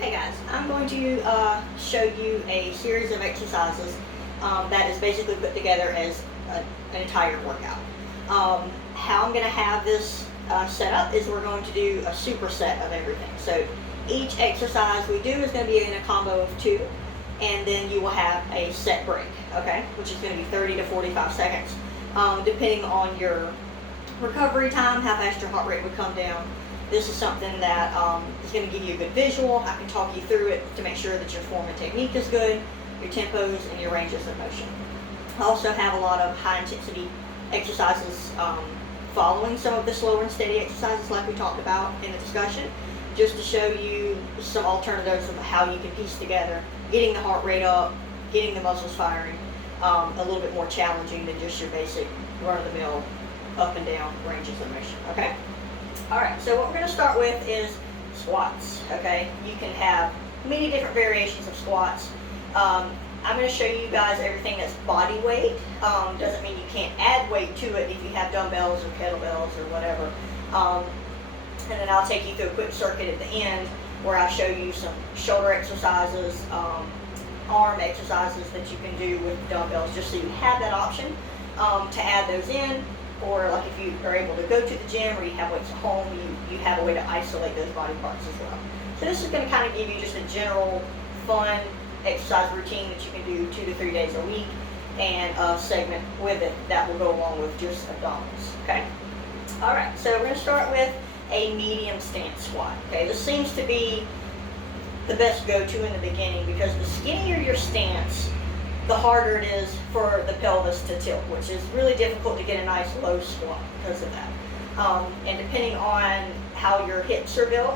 Hey guys, I'm going to show you a series of exercises that is basically put together as an entire workout. How I'm going to have this set up is we're going to do a superset of everything. So each exercise we do is going to be in a combo of 2, and then you will have a set break, okay, which is going to be 30 to 45 seconds, depending on your recovery time, how fast your heart rate would come down. This is something that is going to give you a good visual. I can talk you through it to make sure that your form and technique is good, your tempos, and your ranges of motion. I also have a lot of high intensity exercises following some of the slower and steady exercises like we talked about in the discussion, just to show you some alternatives of how you can piece together getting the heart rate up, getting the muscles firing, a little bit more challenging than just your basic run-of-the-mill up and down ranges of motion, okay? Alright, so what we're going to start with is squats, okay? You can have many different variations of squats. I'm going to show you guys everything that's body weight. Doesn't mean you can't add weight to it if you have dumbbells or kettlebells or whatever. And then I'll take you through a quick circuit at the end where I show you some shoulder exercises, arm exercises that you can do with dumbbells, just so you have that option to add those in. Or like if you are able to go to the gym or you have weights at home, you have a way to isolate those body parts as well. So this is going to kind of give you just a general fun exercise routine that you can do 2 to 3 days a week, and a segment with it that will go along with just abdominals, okay? Alright, so we're going to start with a medium stance squat, okay? This seems to be the best go-to in the beginning because the skinnier your stance, the harder it is for the pelvis to tilt, which is really difficult to get a nice low squat because of that. And depending on how your hips are built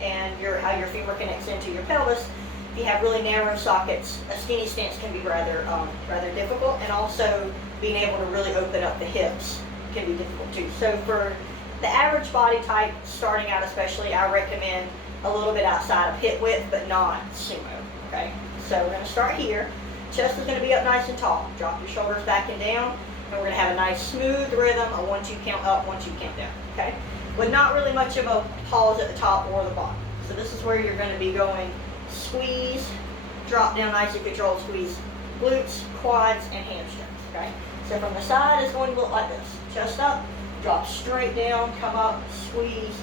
and how your femur connects into your pelvis, if you have really narrow sockets, a skinny stance can be rather difficult, and also being able to really open up the hips can be difficult too. So for the average body type, starting out especially, I recommend a little bit outside of hip width, but not sumo, okay? So we're going to start here. Chest is going to be up nice and tall. Drop your shoulders back and down, and we're going to have a nice smooth rhythm, a 1-2 count up, 1-2 count down, okay? With not really much of a pause at the top or the bottom. So this is where you're going to be going squeeze, drop down nice and controlled squeeze, glutes, quads, and hamstrings, okay? So from the side, it's going to look like this. Chest up, drop straight down, come up, squeeze,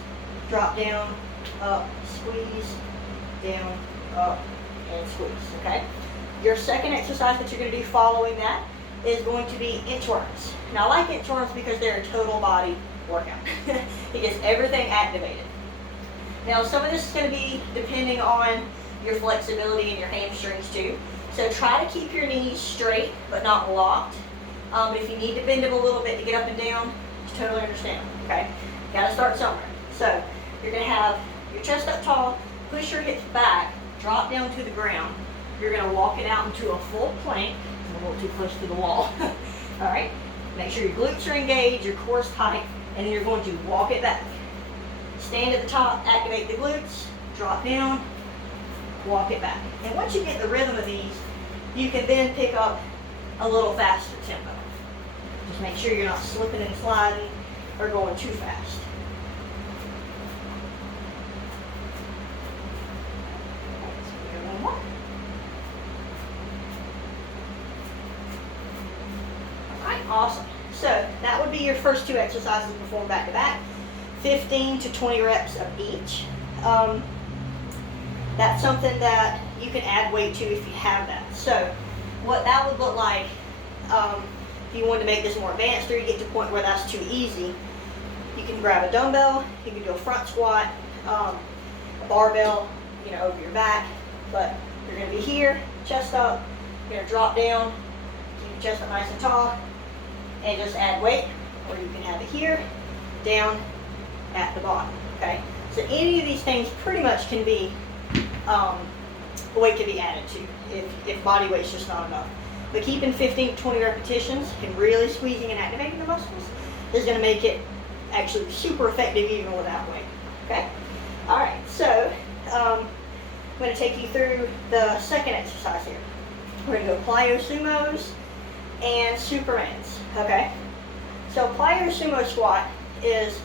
drop down, up, squeeze, down, up, and squeeze, okay? Your second exercise that you're going to do following that is going to be inchworms. Now I like inchworms because they're a total body workout. It gets everything activated. Now some of this is going to be depending on your flexibility and your hamstrings too. So try to keep your knees straight but not locked. But if you need to bend them a little bit to get up and down, it's totally understandable, okay? You got to start somewhere. So you're going to have your chest up tall, push your hips back, drop down to the ground. You're going to walk it out into a full plank. I'm a little too close to the wall. All right. Make sure your glutes are engaged, your core is tight, and then you're going to walk it back. Stand at the top, activate the glutes, drop down, walk it back. And once you get the rhythm of these, you can then pick up a little faster tempo. Just make sure you're not slipping and sliding or going too fast. Awesome. So that would be your first 2 exercises performed back to back, 15 to 20 reps of each. That's something that you can add weight to if you have that. So what that would look like, if you wanted to make this more advanced or you get to a point where that's too easy, you can grab a dumbbell, you can do a front squat, a barbell, over your back, but you're going to be here, chest up, you're going to drop down, keep your chest up nice and tall, and just add weight, or you can have it here, down, at the bottom, okay? So any of these things pretty much can be, weight can be added to if body weight's just not enough. But keeping 15 to 20 repetitions and really squeezing and activating the muscles is going to make it actually super effective even without weight, okay? All right, so I'm going to take you through the second exercise here. We're going to go plyo sumos and supermans, okay? So plyo sumo squat is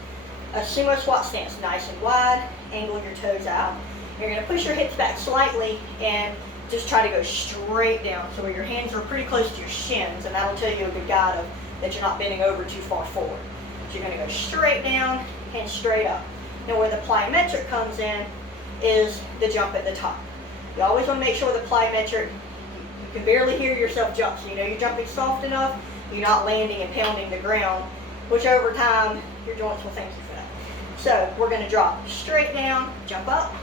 a sumo squat stance, nice and wide, angle your toes out. You're going to push your hips back slightly and just try to go straight down, so where your hands are pretty close to your shins, and that'll tell you a good guide of that you're not bending over too far forward. So you're going to go straight down and straight up. Now where the plyometric comes in is the jump at the top. You always want to make sure the plyometric, you can barely hear yourself jump, so you know you're jumping soft enough, you're not landing and pounding the ground, which over time your joints will thank you for that. So we're going to drop straight down, jump up,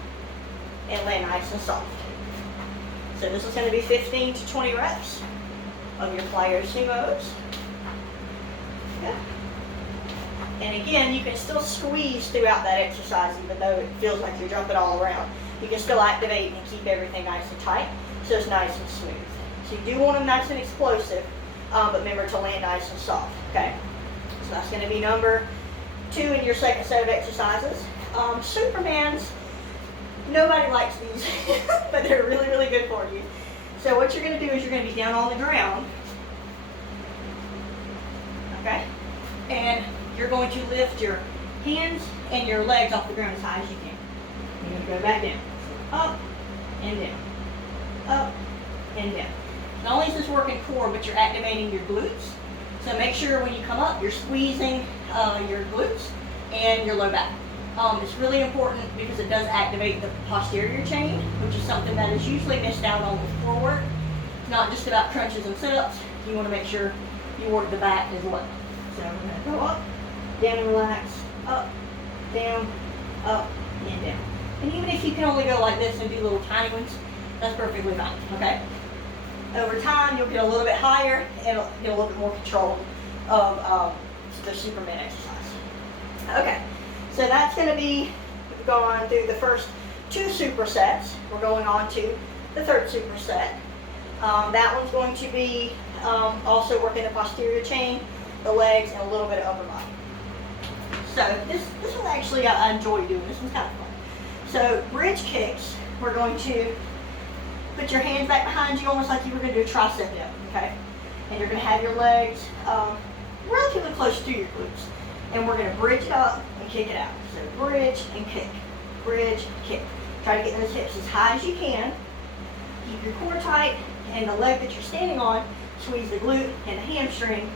and land nice and soft. So this is going to be 15 to 20 reps of your plyo sumos. Okay. And again, you can still squeeze throughout that exercise even though it feels like you're jumping all around. You can still activate and keep everything nice and tight so it's nice and smooth. So you do want them nice and explosive, but remember to land nice and soft. Okay. So that's going to be number 2 in your second set of exercises. Supermans, nobody likes these, but they're really, really good for you. So what you're going to do is you're going to be down on the ground, okay? And you're going to lift your hands and your legs off the ground as high as you can. You're going to go back down. So up and down. Up and down. Not only is this working core, but you're activating your glutes. So make sure when you come up, you're squeezing your glutes and your low back. It's really important because it does activate the posterior chain, which is something that is usually missed out on with core work. It's not just about crunches and sit-ups. You want to make sure you work the back as well. So we're going to go up, down and relax, up, and down. And even if you can only go like this and do little tiny ones, that's perfectly fine, okay? Over time, you'll get a little bit higher and get a little bit more control of the Superman exercise. Okay. So that's going to be going through the first 2 supersets. We're going on to the 3rd superset. That one's going to be also working the posterior chain, the legs, and a little bit of upper body. So this one actually I enjoy doing. This one's kind of fun. So bridge kicks, we're going to put your hands back behind you almost like you were going to do a tricep dip, okay? And you're going to have your legs relatively close to your glutes. And we're going to bridge it up and kick it out. So bridge and kick, bridge, kick. Try to get those hips as high as you can. Keep your core tight, and the leg that you're standing on, squeeze the glute and the hamstring,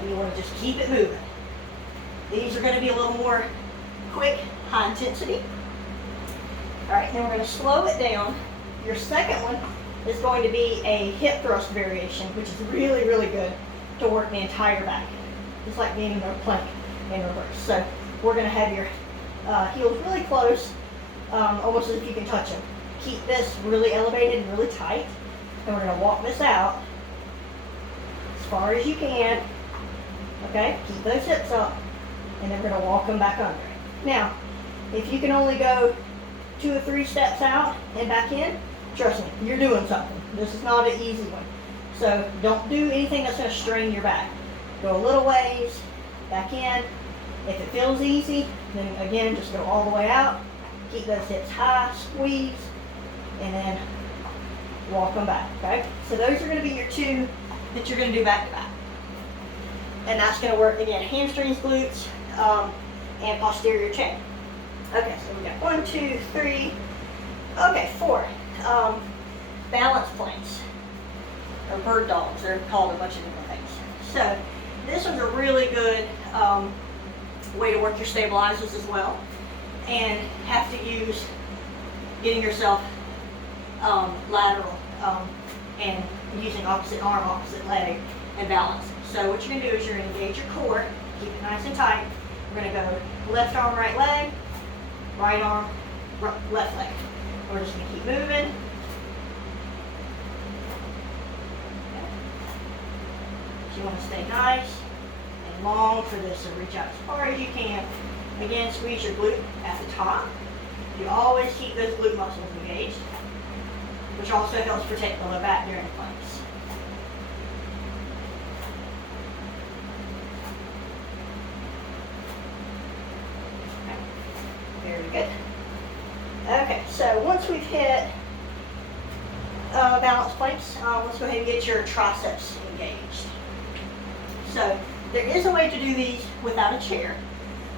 and you want to just keep it moving. These are going to be a little more quick, high intensity. All right, then we're going to slow it down. Your second one is going to be a hip thrust variation, which is really, really good to work the entire back. It's like being in a plank in reverse. So we're going to have your heels really close, almost as if you can touch them. Keep this really elevated and really tight. And we're going to walk this out as far as you can. Okay, keep those hips up. And then we're going to walk them back under. Now, if you can only go 2 or 3 steps out and back in, trust me, you're doing something. This is not an easy one. So don't do anything that's going to strain your back. Go a little ways, back in. If it feels easy, then again, just go all the way out. Keep those hips high, squeeze, and then walk them back, okay? So those are going to be your 2 that you're going to do back to back. And that's going to work, again, hamstrings, glutes, and posterior chain. Okay, so we got 1, 2, 3, okay, 4. Balance planks, or bird dogs. They're called a bunch of different things. So this one's a really good way to work your stabilizers as well, and have to use getting yourself lateral and using opposite arm, opposite leg, and balance. So what you're going to do is you're going to engage your core, keep it nice and tight. We're going to go left arm, right leg, right arm, left leg. We're just going to keep moving. So you want to stay nice and long for this, so reach out as far as you can. Again, squeeze your glute at the top. You always keep those glute muscles engaged, which also helps protect the low back during planks. Okay. Very good. Okay, so once we've hit balance planks, let's go ahead and get your triceps engaged. So there is a way to do these without a chair.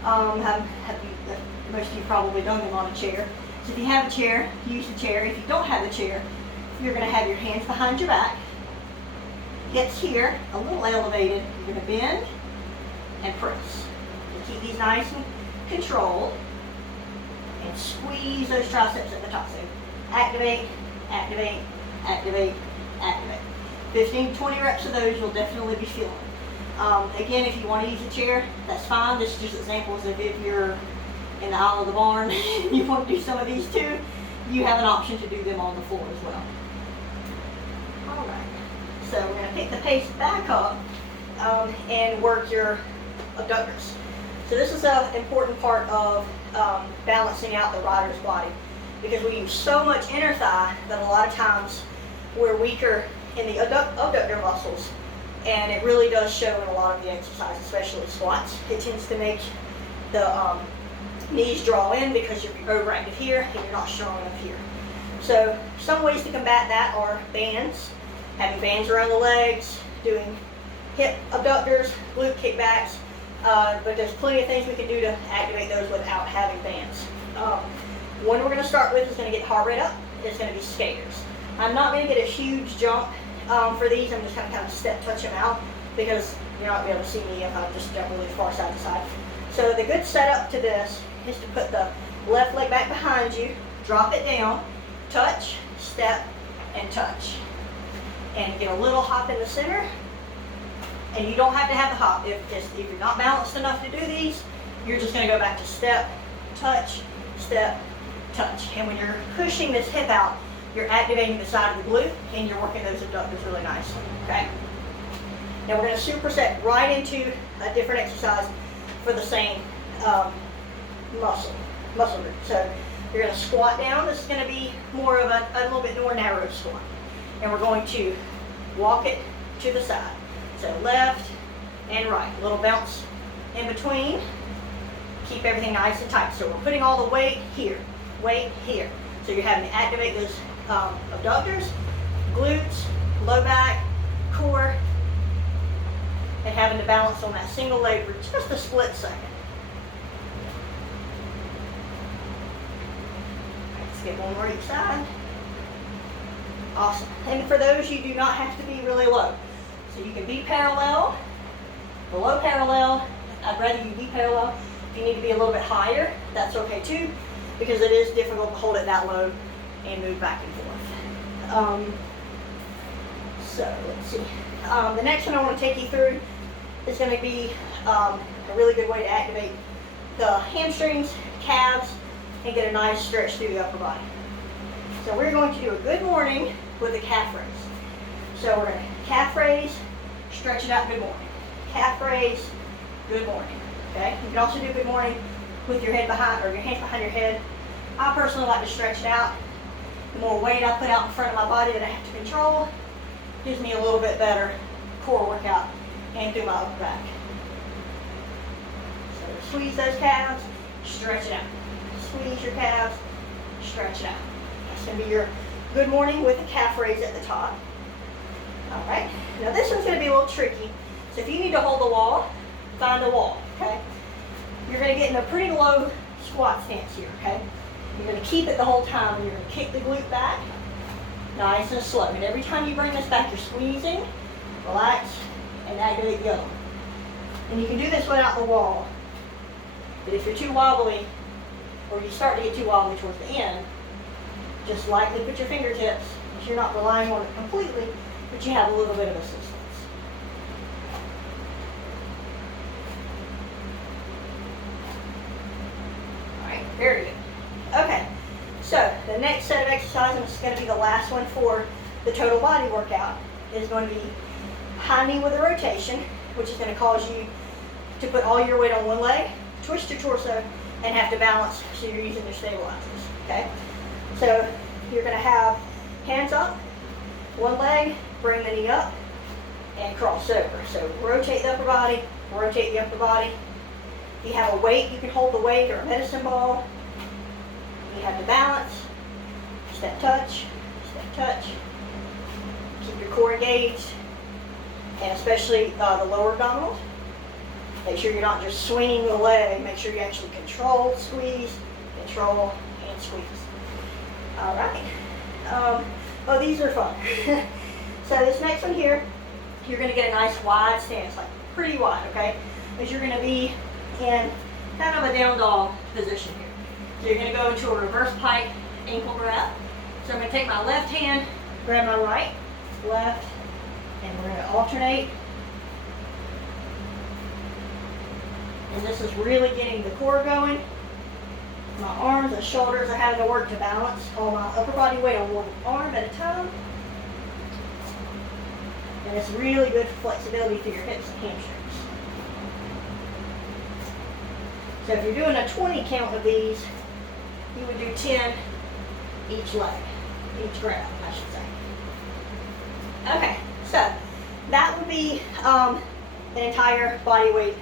Most of you probably done them on a chair. So if you have a chair, use the chair. If you don't have the chair, you're going to have your hands behind your back. Hips here, a little elevated. You're going to bend and press. So keep these nice and controlled. And squeeze those triceps at the top. So activate, activate, activate, activate. 15 to 20 reps of those you'll definitely be feeling. Again, if you want to use a chair, that's fine. This is just examples of if you're in the aisle of the barn and you want to do some of these too, you have an option to do them on the floor as well. Alright, so we're going to pick the pace back up and work your abductors. So this is an important part of balancing out the rider's body, because we use so much inner thigh that a lot of times we're weaker in the abductor muscles, and it really does show in a lot of the exercises, especially squats. It tends to make the knees draw in because you're overactive here and you're not strong enough here. So some ways to combat that are bands, having bands around the legs, doing hip abductors, glute kickbacks, but there's plenty of things we can do to activate those without having bands. One we're going to start with is going to get heart rate up. It's going to be skaters. I'm not going to get a huge jump for these. I'm just going to kind of step touch them out because you're not going to be able to see me if I just jump really far side to side. So the good setup to this is to put the left leg back behind you, drop it down, touch, step, and touch. And get a little hop in the center. And you don't have to have the hop. If you're not balanced enough to do these, you're just going to go back to step, touch, step, touch. And when you're pushing this hip out, you're activating the side of the glute and you're working those abductors really nicely. Okay? Now we're going to superset right into a different exercise for the same muscle group. So you're going to squat down. This is going to be more of a little bit more narrow squat. And we're going to walk it to the side. So left and right. A little bounce in between. Keep everything nice and tight. So we're putting all the weight here. Weight here. So you're having to activate those abductors, glutes, low back, core, and having to balance on that single leg for just a split second. Let's get one more each side. Awesome. And for those, you do not have to be really low. So you can be parallel, below parallel. I'd rather you be parallel. If you need to be a little bit higher, that's okay too, because it is difficult to hold it that low and move back and forth. So let's see. The next one I want to take you through is going to be a really good way to activate the hamstrings, calves, and get a nice stretch through the upper body. So we're going to do a good morning with a calf raise. So we're going to calf raise, stretch it out, good morning. Calf raise, good morning. Okay? You can also do good morning with your head behind, or your hands behind your head. I personally like to stretch it out. The more weight I put out in front of my body that I have to control, gives me a little bit better core workout and through my upper back. So squeeze those calves, stretch it out. Squeeze your calves, stretch it out. That's going to be your good morning with a calf raise at the top. All right. Now this one's going to be a little tricky. So if you need to hold the wall, find the wall. Okay. You're going to get in a pretty low squat stance here. Okay. You're going to keep it the whole time, and you're going to kick the glute back, nice and slow. And every time you bring this back, you're squeezing, relax, and activate the other one. And you can do this without the wall. But if you're too wobbly, or you start to get too wobbly towards the end, just lightly put your fingertips, because you're not relying on it completely, but you have a little bit of assistance. All right, very good. Okay, so the next set of exercises, and this is going to be the last one for the total body workout, is going to be high knee with a rotation, which is going to cause you to put all your weight on one leg, twist your torso, and have to balance, so you're using your stabilizers. Okay, so you're going to have hands up, one leg, bring the knee up, and cross over. So rotate the upper body, rotate the upper body. If you have a weight, you can hold the weight, or a medicine ball. You have to balance, step touch, keep your core engaged, and especially the lower abdominals. Make sure you're not just swinging the leg, make sure you actually control, squeeze, and squeeze. All right. Oh, these are fun. So this next one here, you're going to get a nice wide stance, like pretty wide, okay? Because you're going to be in kind of a down dog position here. So you're going to go into a reverse pike ankle grab. So I'm going to take my left hand, grab my right, left, and we're going to alternate. And this is really getting the core going. My arms and shoulders are having to work to balance all my upper body weight on one arm at a time. And it's really good for flexibility through your hips and hamstrings. So if you're doing a 20 count of these, you would do 10 each leg, each grab, I should say. Okay, so that would be an entire body weight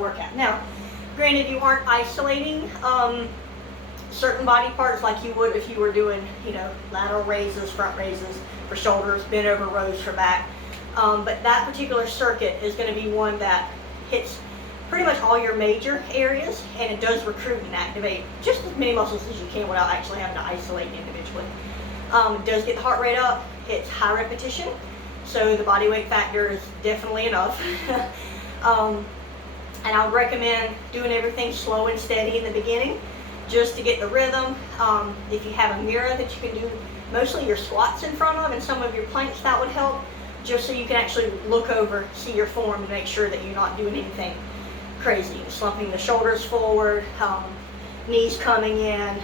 workout. Now, granted, you aren't isolating certain body parts like you would if you were doing, you know, lateral raises, front raises for shoulders, bent over rows for back. But that particular circuit is going to be one that hits pretty much all your major areas, and it does recruit and activate just as many muscles as you can without actually having to isolate individually. It does get the heart rate up. It's high repetition, so the body weight factor is definitely enough. And I would recommend doing everything slow and steady in the beginning just to get the rhythm. If you have a mirror that you can do mostly your squats in front of and some of your planks, that would help, just so you can actually look over, see your form, and make sure that you're not doing anything crazy. Slumping the shoulders forward, knees coming in,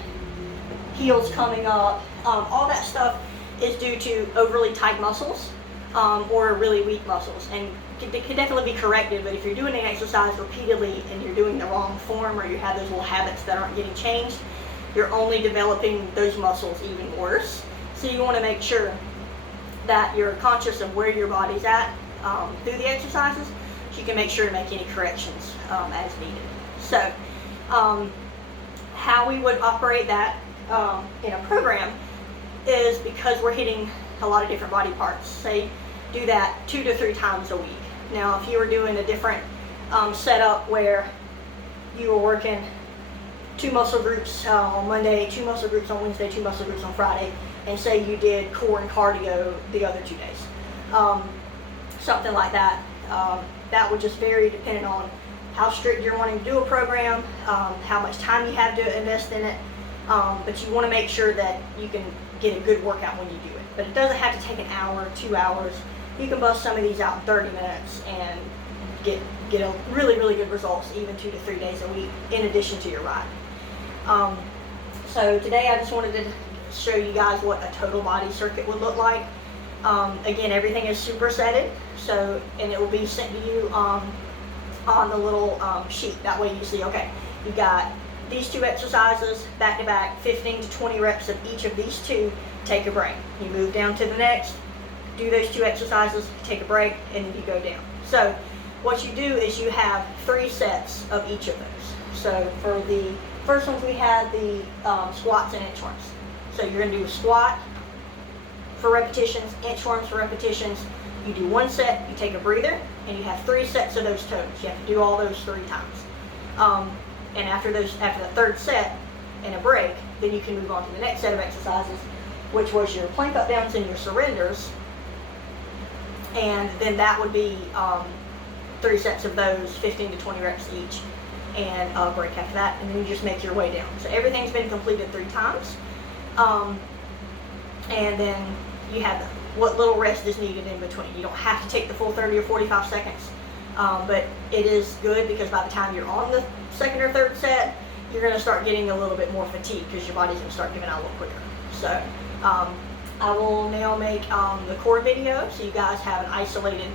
heels coming up. All that stuff is due to overly tight muscles or really weak muscles. And it can definitely be corrected, but if you're doing an exercise repeatedly and you're doing the wrong form, or you have those little habits that aren't getting changed, you're only developing those muscles even worse. So you want to make sure that you're conscious of where your body's at through the exercises, so you can make sure to make any corrections as needed. So how we would operate that in a program is, because we're hitting a lot of different body parts, say do that 2 to 3 times a week. Now, if you were doing a different setup where you were working 2 muscle groups on Monday, 2 muscle groups on Wednesday, 2 muscle groups on Friday, and say you did core and cardio the other 2 days, something like that, that would just vary depending on how strict you're wanting to do a program, how much time you have to invest in it, but you want to make sure that you can get a good workout when you do it. But it doesn't have to take an hour, 2 hours. You can bust some of these out in 30 minutes and get a really, really good results, even 2 to 3 days a week, in addition to your ride. So today I just wanted to show you guys what a total body circuit would look like. Again, everything is supersetted, so, and it will be sent to you on the little sheet. That way you see, okay, you got these 2 exercises back to back, 15 to 20 reps of each of these 2, take a break. You move down to the next, do those 2 exercises, take a break, and then you go down. So what you do is you have 3 sets of each of those. So for the first ones, we had the squats and inchworms. So you're going to do a squat for repetitions, inchworms for repetitions. You do 1 set, you take a breather, and you have 3 sets of those totals. You have to do all those 3 times. And after the 3rd set and a break, then you can move on to the next set of exercises, which was your plank up downs and your surrenders. And then that would be 3 sets of those, 15 to 20 reps each, and a break after that, and then you just make your way down. So everything's been completed 3 times. And then you have what little rest is needed in between. You don't have to take the full 30 or 45 seconds, but it is good, because by the time you're on the 2nd or 3rd set, you're going to start getting a little bit more fatigue, because your body's going to start giving out a little quicker. So I will now make the core video, so you guys have an isolated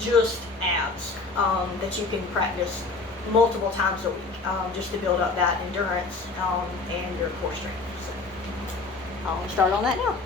just abs that you can practice multiple times a week, just to build up that endurance and your core strength. So I'll start on that now.